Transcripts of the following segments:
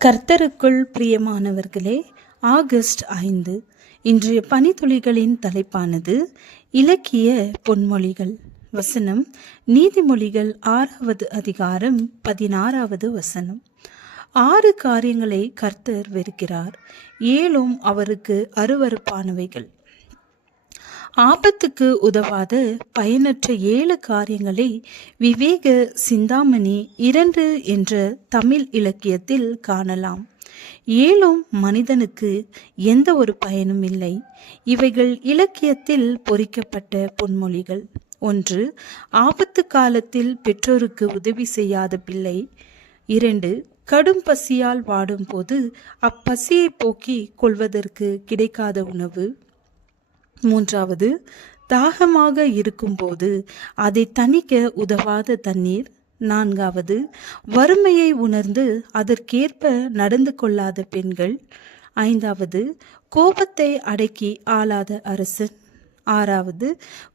கர்த்தருக்குள் பிரியமானவர்களே, ஆகஸ்ட் 5 இன்றைய பனித்துளிகளின் தலைப்பானது இலக்கிய பொன்மொழிகள். வசனம் நீதிமொழிகள் 6வது அதிகாரம் 16வது வசனம். 6 காரியங்களை கர்த்தர் வெறுக்கிறார், 7ம் அவருக்கு அருவருப்பானவைகள். ஆபத்துக்கு உதவாத பயனற்ற 7 காரியங்களை விவேக சிந்தாமணி 2 என்ற தமிழ் இலக்கியத்தில் காணலாம். 7ம் மனிதனுக்கு எந்த ஒரு பயனும் இல்லை. இவைகள் இலக்கியத்தில் பொறிக்கப்பட்ட பொன்மொழிகள். 1. ஆபத்து காலத்தில் பெற்றோருக்கு உதவி செய்யாத பிள்ளை. 2. கடும் பசியால் வாடும் போது அப்பசியை போக்கிக் கொள்வதற்கு கிடைக்காத உணவு. 3. தாகமாக இருக்கும்போது அதை தணிக்க உதவாத தண்ணீர். 4. வறுமையை உணர்ந்து அதற்கேற்ப நடந்து கொள்ளாத பெண்கள். 5. கோபத்தை அடக்கி ஆளாத அரசன். 6.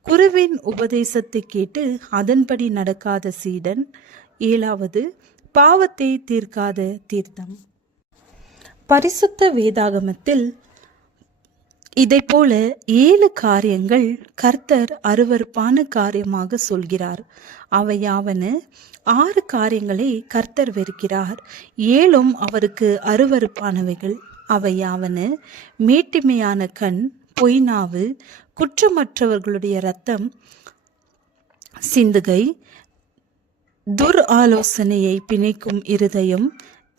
குருவின் உபதேசத்தை கேட்டு அதன்படி நடக்காத சீடன். 7. பாவத்தை தீர்க்காத தீர்த்தம். பரிசுத்த வேதாகமத்தில் இதைப்போல 7 காரியங்கள் கர்த்தர் அருவருப்பான காரியமாக சொல்கிறார். அவையாவன 6 காரியங்களை கர்த்தர் வெறுக்கிறார், 7ம் அவருக்கு அருவருப்பானவைகள். அவையாவன மேட்டிமையான கண், பொய்நாவு, குற்றமற்றவர்களுடைய இரத்தம் சிந்துகை, ஆலோசனையை பிணைக்கும் இருதயம்,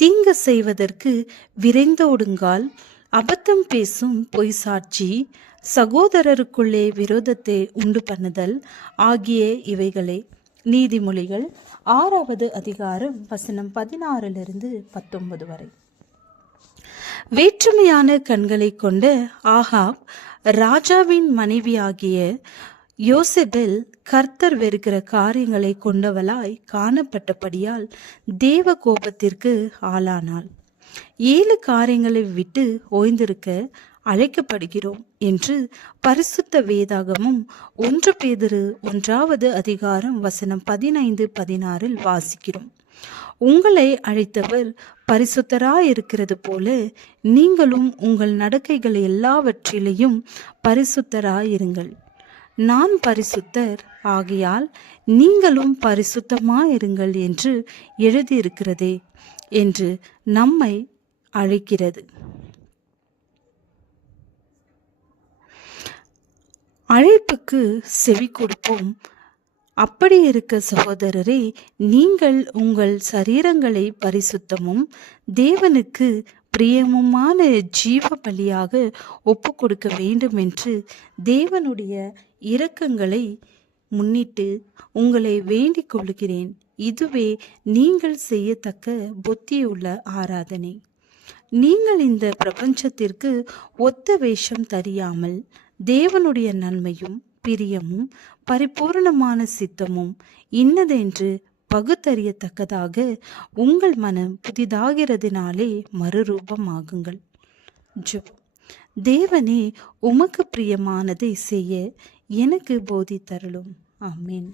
தீங்கு செய்வதற்கு விரைந்தோடுங்கால், அபத்தம் பேசும் பொய் சாட்சி, சகோதரருக்குள்ளே விரோதத்தை உண்டு பண்ணுதல் ஆகிய இவைகளே. நீதிமொழிகள் 6வது அதிகாரம் வசனம் 16 to 19 வரை. வேற்றுமையான கண்களை கொண்ட ஆகாப் ராஜாவின் மனைவியாகிய யோசேபேல் கர்த்தர் வெறுக்கிற காரியங்களை கொண்டவளாய் காணப்பட்டபடியால் தேவ கோபத்திற்கு ஆளானாள். 7 காரியங்களை விட்டு ஓய்ந்திருக்க அழைக்கப்படுகிறோம் என்று பரிசுத்த வேதாகமும் 1 பேதுரு 1வது அதிகாரம் வசனம் 15-16 வாசிக்கிறோம். உங்களை அழைத்தவர் பரிசுத்தராயிருக்கிறது போல நீங்களும் உங்கள் நடக்கைகள் எல்லாவற்றிலையும் பரிசுத்தராயிருங்கள். நான் பரிசுத்தர் ஆகையால் நீங்களும் பரிசுத்தமாயிருங்கள் என்று எழுதியிருக்கிறதே என்று நம்மை அழைக்கிறது. அழைப்புக்கு செவி கொடுப்போம். அப்படி இருக்க சகோதரரே, நீங்கள் உங்கள் சரீரங்களை பரிசுத்தமும் தேவனுக்கு பிரியமுமான ஜீவ பலியாக ஒப்பு கொடுக்க வேண்டும் என்று தேவனுடைய இரக்கங்களை முன்னிட்டு உங்களை வேண்டிக் கொள்கிறேன். இதுவே நீங்கள் செய்யத்தக்க புத்தியுள்ள ஆராதனை. நீங்கள் இந்த பிரபஞ்சத்திற்கு ஒத்த வேஷம் தெரியாமல் தேவனுடைய நன்மையும் பிரியமும் பரிபூர்ணமான சித்தமும் இன்னதென்று பகுத்தறியத்தக்கதாக உங்கள் மனம் புதிதாகிறதினாலே மறுரூபமாகுங்கள். ஜெபம். தேவனே, உமக்கு பிரியமானதை செய்ய எனக்கு போதித்தருளும். ஆமென்.